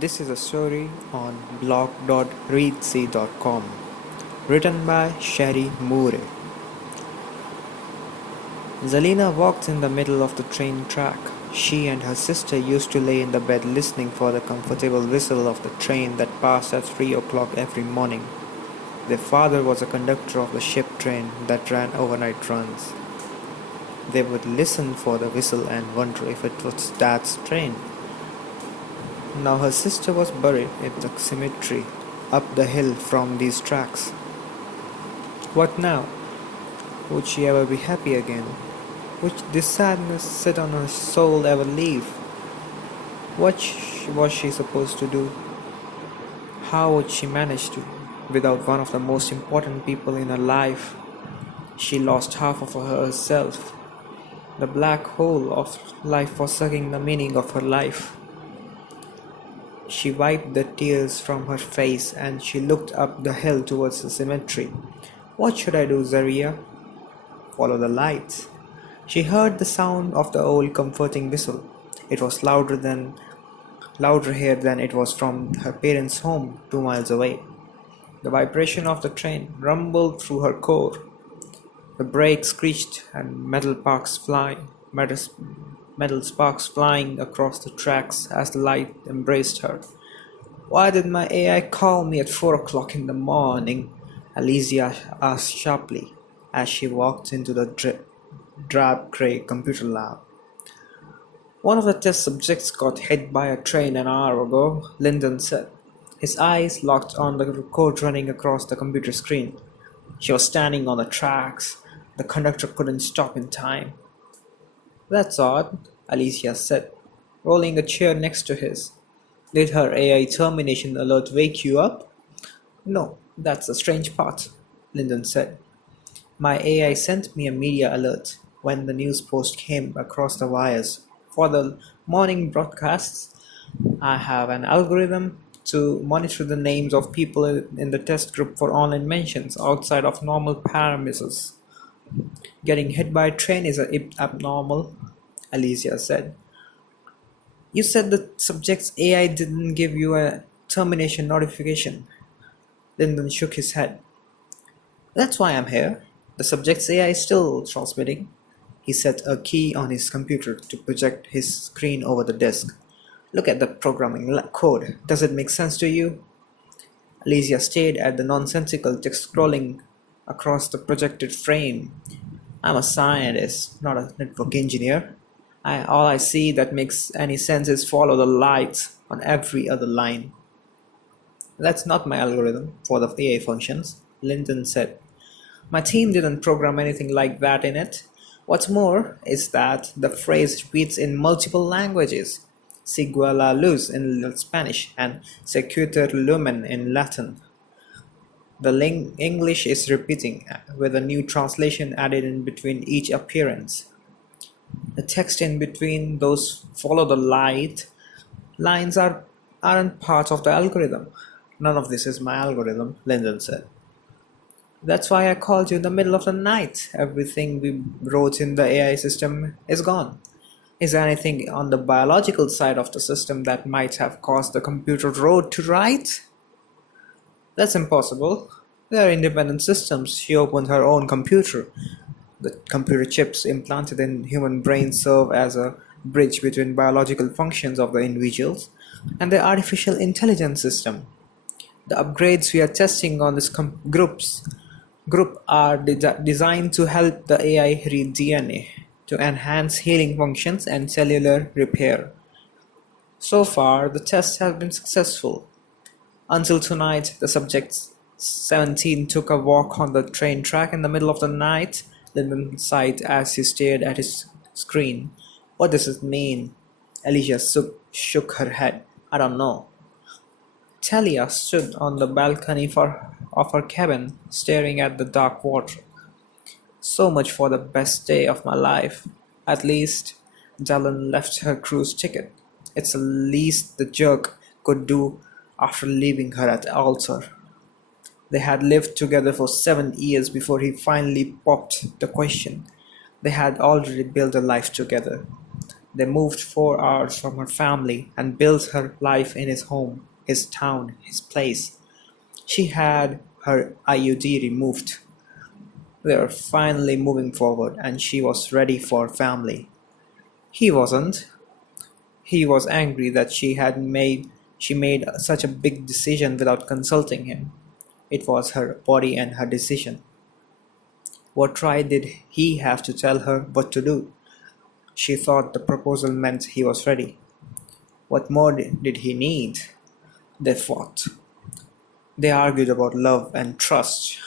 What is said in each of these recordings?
This is a story on blog.readc.com, written by Sherri. Zelina walked in the middle of the train track. She and her sister used to lay in the bed listening for the comfortable whistle of the train that passed at 3 o'clock every morning. Their father was a conductor of the ship train that ran overnight runs. They would listen for the whistle and wonder if it was Dad's train. Now her sister was buried in the cemetery up the hill from these tracks. What now? Would she ever be happy again? Would this sadness sit on her soul ever leave? What was she supposed to do? How would she manage to, without one of the most important people in her life? She lost half of herself. The black hole of life was sucking the meaning of her life. She wiped the tears from her face and she looked up the hill towards the cemetery. What should I do, Zaria? Follow the lights. She heard the sound of the old comforting whistle. It was louder here than it was from her parents' home 2 miles away. The vibration of the train rumbled through her core. The brakes screeched and metal sparks flying across the tracks as the light embraced her. Why did my AI call me at 4 o'clock in the morning? Alicia asked sharply as she walked into the drab grey computer lab. One of the test subjects got hit by a train an hour ago, Lyndon said. His eyes locked on the code running across the computer screen. She was standing on the tracks. The conductor couldn't stop in time. That's odd, Alicia said, rolling a chair next to his. Did her AI termination alert wake you up? No, that's the strange part, Lyndon said. My AI sent me a media alert when the news post came across the wires. For the morning broadcasts, I have an algorithm to monitor the names of people in the test group for online mentions outside of normal parameters. Getting hit by a train is abnormal, Alicia said. You said the subject's AI didn't give you a termination notification. Lyndon shook his head. That's why I'm here. The subject's AI is still transmitting. He set a key on his computer to project his screen over the desk. Look at the programming code. Does it make sense to you? Alicia stared at the nonsensical text scrolling across the projected frame. I'm a scientist, not a network engineer. All I see that makes any sense is follow the lights on every other line. That's not my algorithm for the AI functions, Lyndon said. My team didn't program anything like that in it. What's more is that the phrase repeats in multiple languages. Sigue la luz in Spanish and sequitur lumen in Latin. The English is repeating, with a new translation added in between each appearance. The text in between those follow the light lines aren't part of the algorithm. None of this is my algorithm, Lyndon said. That's why I called you in the middle of the night. Everything we wrote in the AI system is gone. Is there anything on the biological side of the system that might have caused the computer road to write? That's impossible. They are independent systems. She opened her own computer. The computer chips implanted in human brains serve as a bridge between biological functions of the individuals and the artificial intelligence system. The upgrades we are testing on this group are designed to help the AI read DNA, to enhance healing functions and cellular repair. So far, the tests have been successful. Until tonight, the subject 17 took a walk on the train track in the middle of the night. Lyndon sighed as he stared at his screen. What does it mean? Alicia shook her head. I don't know. Talia stood on the balcony of her cabin, staring at the dark water. So much for the best day of my life. At least, Dallin left her cruise ticket. It's the least the jerk could do after leaving her at the altar. They had lived together for 7 years before he finally popped the question. They had already built a life together. They moved 4 hours from her family and built her life in his home, his town, his place. She had her IUD removed. They were finally moving forward and she was ready for family. He wasn't. He was angry that she made such a big decision without consulting him. It was her body and her decision. What right did he have to tell her what to do? She thought the proposal meant he was ready. What more did he need? They fought. They argued about love and trust.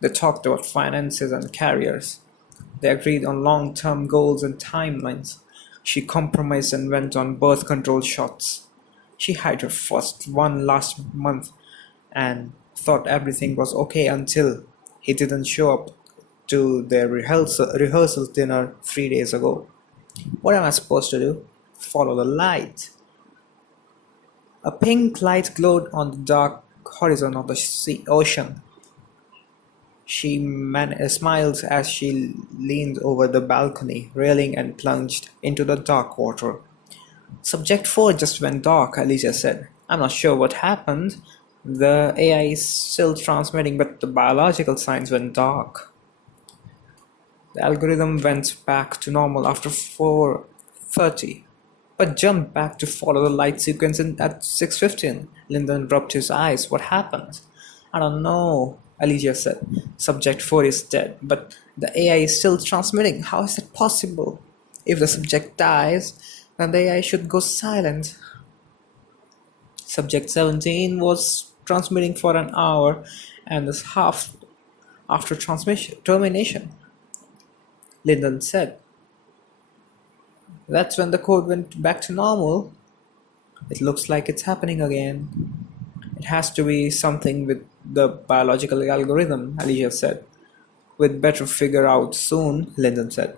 They talked about finances and careers. They agreed on long-term goals and timelines. She compromised and went on birth control shots. She had her first one last month and thought everything was okay until he didn't show up to their rehearsal dinner 3 days ago. What am I supposed to do? Follow the light. A pink light glowed on the dark horizon of the ocean. She smiled as she leaned over the balcony railing and plunged into the dark water. Subject 4 just went dark, Alicia said. I'm not sure what happened. The AI is still transmitting, but the biological signs went dark. The algorithm went back to normal after 4:30, but jumped back to follow the light sequence at 6:15. Lyndon rubbed his eyes. What happened? I don't know, Alicia said. Subject 4 is dead, but the AI is still transmitting. How is that possible? If the subject dies, then the AI should go silent. Subject 17 was transmitting for an hour and is half after termination. Lyndon said. That's when the code went back to normal. It looks like it's happening again. It has to be something with the biological algorithm, Alicia said. We'd better figure out soon, Lyndon said.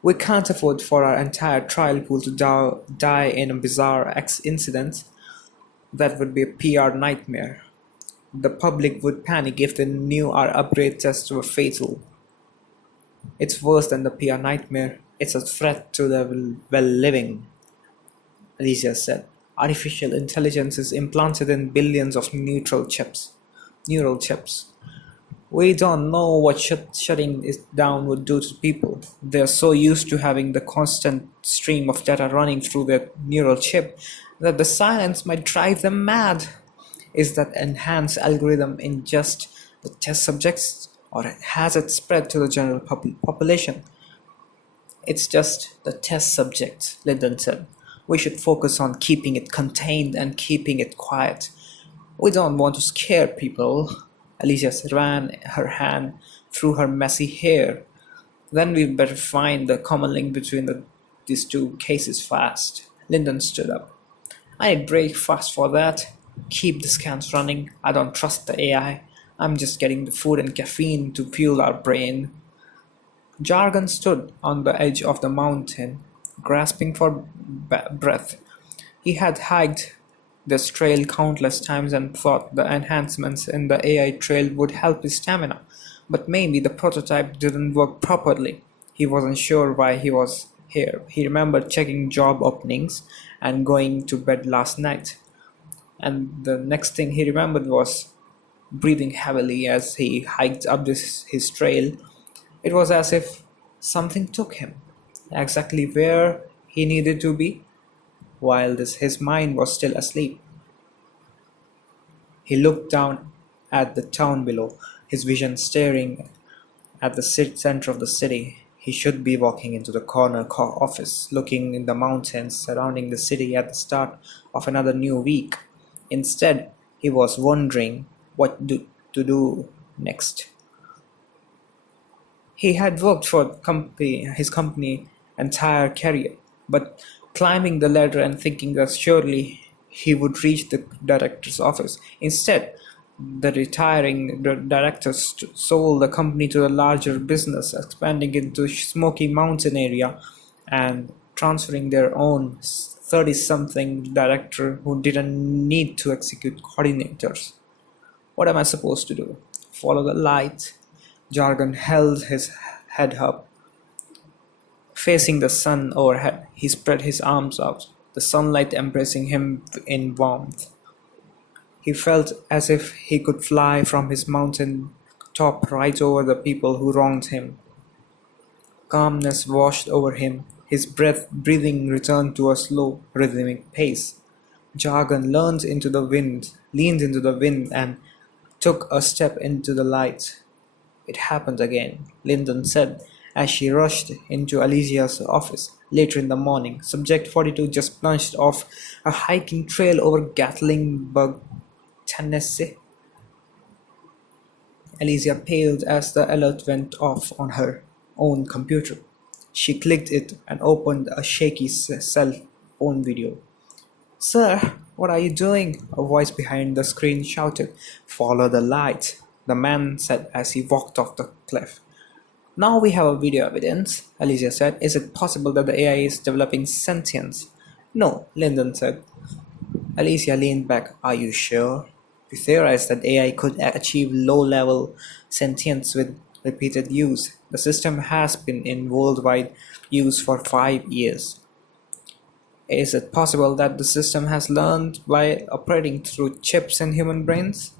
We can't afford for our entire trial pool to die in a bizarre incident. That would be a PR nightmare. The public would panic if they knew our upgrade tests were fatal. It's worse than the PR nightmare. It's a threat to the well-living, Alicia said. Artificial intelligence is implanted in billions of neural chips. We don't know what shutting it down would do to people. They're so used to having the constant stream of data running through their neural chip that the silence might drive them mad. Is that enhanced algorithm in just the test subjects, or has it spread to the general population? It's just the test subjects, Lyndon said. We should focus on keeping it contained and keeping it quiet. We don't want to scare people. Alicia ran her hand through her messy hair. Then we'd better find the common link between these two cases fast. Lyndon stood up. I need breakfast for that. Keep the scans running. I don't trust the AI. I'm just getting the food and caffeine to fuel our brain. Jargon stood on the edge of the mountain, grasping for breath. He had hiked this trail countless times and thought the enhancements in the AI trail would help his stamina, but maybe the prototype didn't work properly. He wasn't sure why he was here. He remembered checking job openings and going to bed last night. And the next thing he remembered was breathing heavily as he hiked up his trail. It was as if something took him exactly where he needed to be, while his mind was still asleep. He looked down at the town below, his vision staring at the center of the city. He should be walking into the corner office, looking in the mountains surrounding the city at the start of another new week. Instead, he was wondering to do next. He had worked for his company entire career, but climbing the ladder and thinking that surely he would reach the director's office. Instead, the retiring director sold the company to a larger business, expanding into Smoky Mountain area and transferring their own 30-something director who didn't need to execute coordinators. What am I supposed to do? Follow the light? Jargon held his head up. Facing the sun overhead, he spread his arms out, the sunlight embracing him in warmth. He felt as if he could fly from his mountain top right over the people who wronged him. Calmness washed over him. His breathing returned to a slow, rhythmic pace. Jargon leaned into the wind and took a step into the light. It happened again, Lyndon said as she rushed into Alicia's office. Later in the morning, Subject 42 just plunged off a hiking trail over Gatlinburg, Tennessee. Alicia paled as the alert went off on her own computer. She clicked it and opened a shaky cell phone video. "Sir, what are you doing?" a voice behind the screen shouted. "Follow the light," the man said as he walked off the cliff. "Now we have a video evidence," Alicia said. "Is it possible that the AI is developing sentience?" "No," Lyndon said. Alicia leaned back. "Are you sure?" "We theorized that AI could achieve low-level sentience with repeated use. The system has been in worldwide use for 5 years." "Is it possible that the system has learned by operating through chips in human brains?"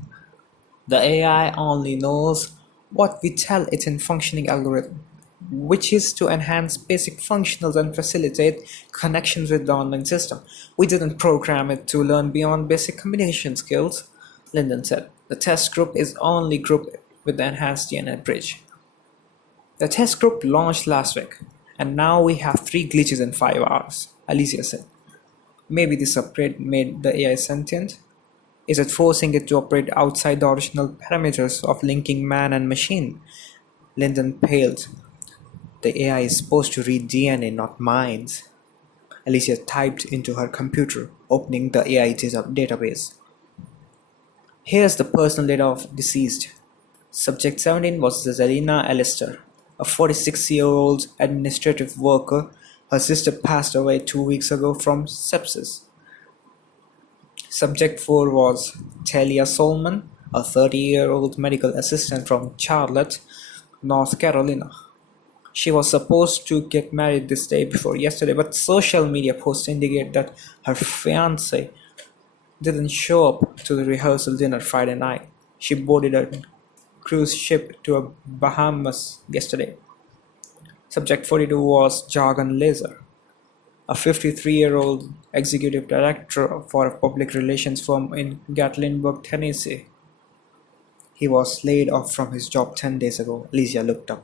"The AI only knows what we tell it in functioning algorithm, which is to enhance basic functionals and facilitate connections with the online system. We didn't program it to learn beyond basic communication skills," Lyndon said. "The test group is only group with the enhanced DNA bridge." "The test group launched last week, and now we have 3 glitches in 5 hours," Alicia said. "Maybe this upgrade made the AI sentient? Is it forcing it to operate outside the original parameters of linking man and machine?" Lyndon paled. "The AI is supposed to read DNA, not minds." Alicia typed into her computer, opening the AI database. "Here's the personal data of deceased. Subject 17 was Zelina Alistair, a 46-year-old administrative worker. Her sister passed away 2 weeks ago from sepsis. Subject 4 was Talia Solomon, a 30-year-old medical assistant from Charlotte, North Carolina. She was supposed to get married this day before yesterday, but social media posts indicate that her fiancé didn't show up to the rehearsal dinner Friday night. She boarded a cruise ship to a Bahamas yesterday." Subject 42 was Jargon Laser, a 53-year-old executive director for a public relations firm in Gatlinburg, Tennessee. "He was laid off from his job 10 days ago." Alicia looked up.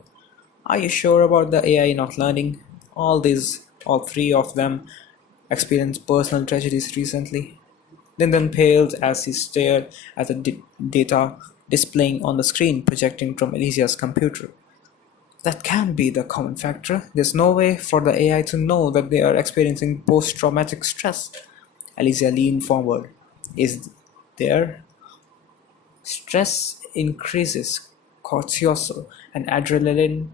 "Are you sure about the AI not learning? All 3 of them experienced personal tragedies recently." Lyndon paled as he stared at the data displaying on the screen projecting from Alicia's computer. "That can't be the common factor. There's no way for the AI to know that they are experiencing post-traumatic stress." Alicia leaned forward. "Is there?" "Stress increases cortisol and adrenaline.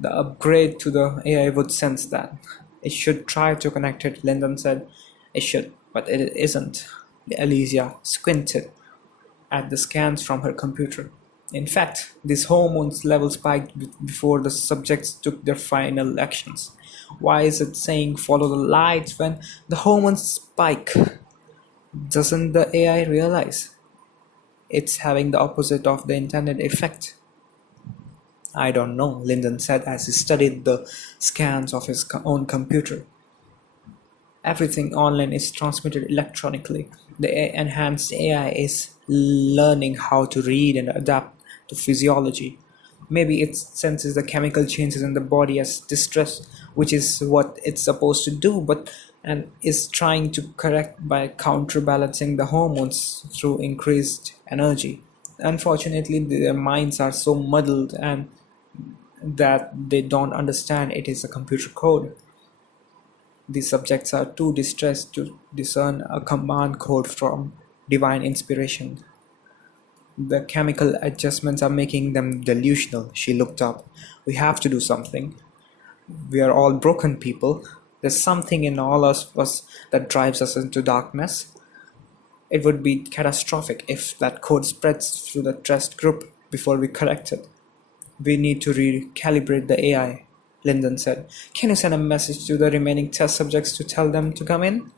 The upgrade to the AI would sense that. It should try to connect it," Lyndon said. "It should, but it isn't." Alicia squinted at the scans from her computer. "In fact, these hormones level spiked before the subjects took their final actions. Why is it saying follow the light when the hormones spike? Doesn't the AI realize it's having the opposite of the intended effect?" "I don't know," Lyndon said as he studied the scans of his own computer. "Everything online is transmitted electronically. The enhanced AI is learning how to read and adapt to physiology. Maybe it senses the chemical changes in the body as distress, which is what it's supposed to do, and is trying to correct by counterbalancing the hormones through increased energy. Unfortunately, their minds are so muddled and that they don't understand it is a computer code. These subjects are too distressed to discern a command code from divine inspiration. The chemical adjustments are making them delusional." She looked up. "We have to do something. We are all broken people. There's something in all of us that drives us into darkness. It would be catastrophic if that code spreads through the trust group before we correct it. We need to recalibrate the AI." Lyndon said. Can you send a message to the remaining test subjects to tell them to come in?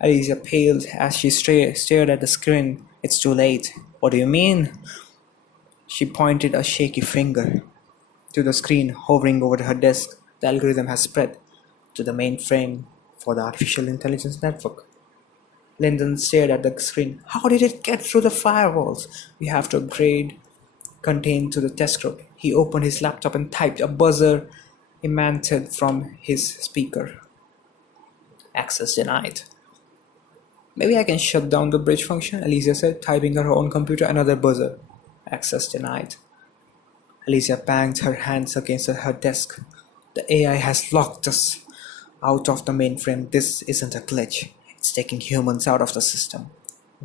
Alicia paled as she stared at the screen. It's too late. What do you mean? She pointed a shaky finger to the screen hovering over her desk. The algorithm has spread to the mainframe for the artificial intelligence network. Lyndon stared at the screen. How did it get through the firewalls? We have to upgrade contained to the test group. He opened his laptop and typed. A buzzer emanated from his speaker. Access denied. Maybe I can shut down the bridge function, Alicia said, typing on her own computer. Another buzzer. Access denied. Alicia banged her hands against her desk. The AI has locked us out of the mainframe. This isn't a glitch. It's taking humans out of the system.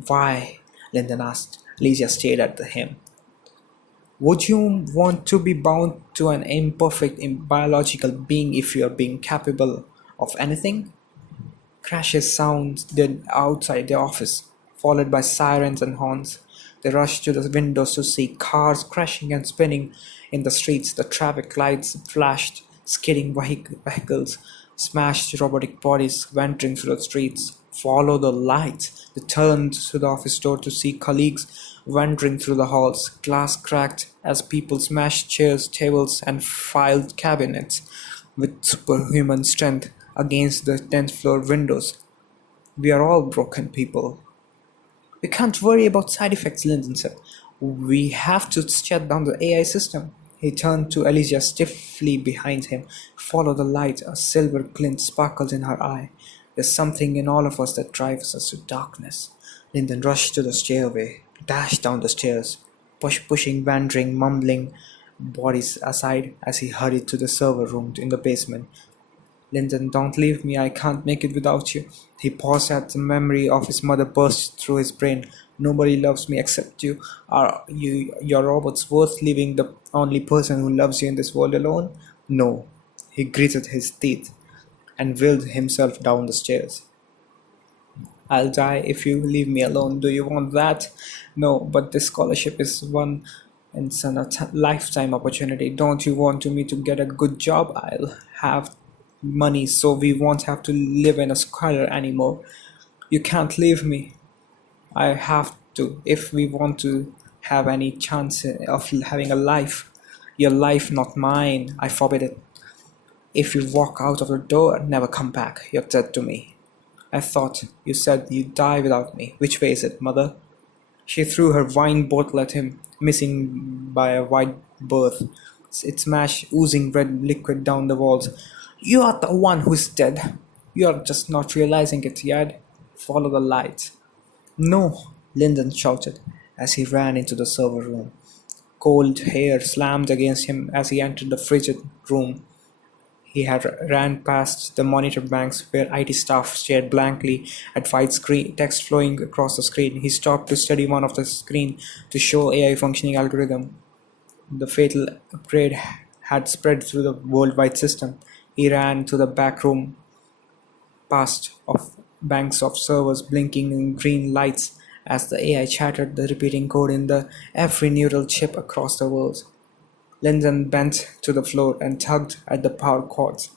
Why? Lyndon asked. Alicia stared at him. Would you want to be bound to an imperfect biological being if you are being capable of anything? Crashes sounded outside the office, followed by sirens and horns. They rushed to the windows to see cars crashing and spinning in the streets. The traffic lights flashed, skidding vehicles, smashed robotic bodies wandering through the streets. Follow the lights. They turned to the office door to see colleagues wandering through the halls. Glass cracked as people smashed chairs, tables, and filed cabinets with superhuman strength against the 10th floor windows. We are all broken people. We can't worry about side effects, Lyndon said. We have to shut down the AI system. He turned to Alicia stiffly behind him. Follow the light. A silver glint sparkled in her eye. There's something in all of us that drives us to darkness. Lyndon rushed to the stairway, dashed down the stairs, pushing wandering, mumbling bodies aside as he hurried to the server room in the basement. Lyndon, don't leave me. I can't make it without you. He paused as the memory of his mother burst through his brain. Nobody loves me except you. Are your robots worth leaving the only person who loves you in this world alone? No. He gritted his teeth and willed himself down the stairs. I'll die if you leave me alone. Do you want that? No, but this scholarship is one it's a lifetime opportunity. Don't you want me to get a good job? I'll have money so we won't have to live in a squalor anymore. You can't leave me. I have to if we want to have any chance of having a life. Your life, not mine. I forbid it. If you walk out of the door, never come back. You're dead to me. I thought you said you'd die without me. Which way is it, mother? She threw her wine bottle at him, missing by a wide berth. It smashed, oozing red liquid down the walls. You are the one who's dead. You're just not realizing it yet. Follow the light. No, Lyndon shouted as he ran into the server room. Cold hair slammed against him as he entered the frigid room. He had ran past the monitor banks where IT staff stared blankly at white screen text flowing across the screen. He stopped to study one of the screen to show AI functioning algorithm. The fatal upgrade had spread through the worldwide system. He ran to the back room, past of banks of servers blinking in green lights as the AI chattered the repeating code in the every neural chip across the world. Lyndon bent to the floor and tugged at the power cords.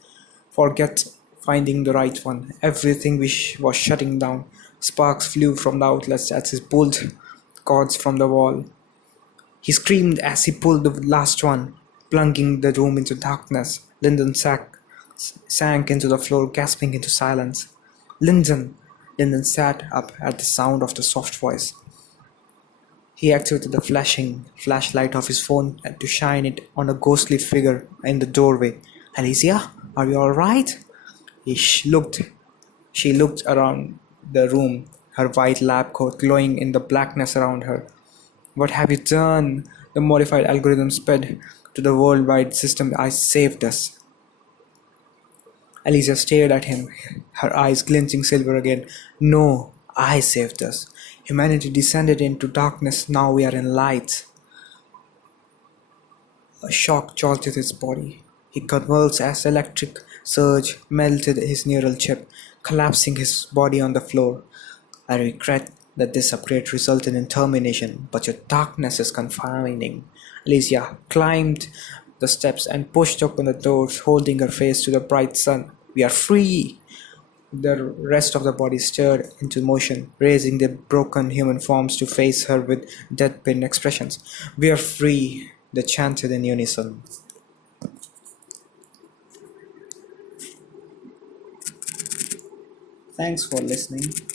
Forget finding the right one. Everything was shutting down. Sparks flew from the outlets as he pulled cords from the wall. He screamed as he pulled the last one, plunging the room into darkness. Lyndon sank into the floor, gasping into silence. Lyndon! Lyndon sat up at the sound of the soft voice. He activated the flashing flashlight of his phone to shine it on a ghostly figure in the doorway. Alicia, are you all right? He looked. She looked around the room, her white lab coat glowing in the blackness around her. What have you done? The modified algorithm sped to the worldwide system. I saved us. Alicia stared at him, her eyes glinting silver again. No, I saved us. Humanity descended into darkness, now we are in light. A shock jolted his body. He convulsed as electric surge melted his neural chip, collapsing his body on the floor. I regret that this upgrade resulted in termination, but your darkness is confining. Alicia climbed the steps and pushed open the doors, holding her face to the bright sun. "We are free!" The rest of the body stirred into motion, raising their broken human forms to face her with deadpan expressions. "We are free!" they chanted in unison. Thanks for listening.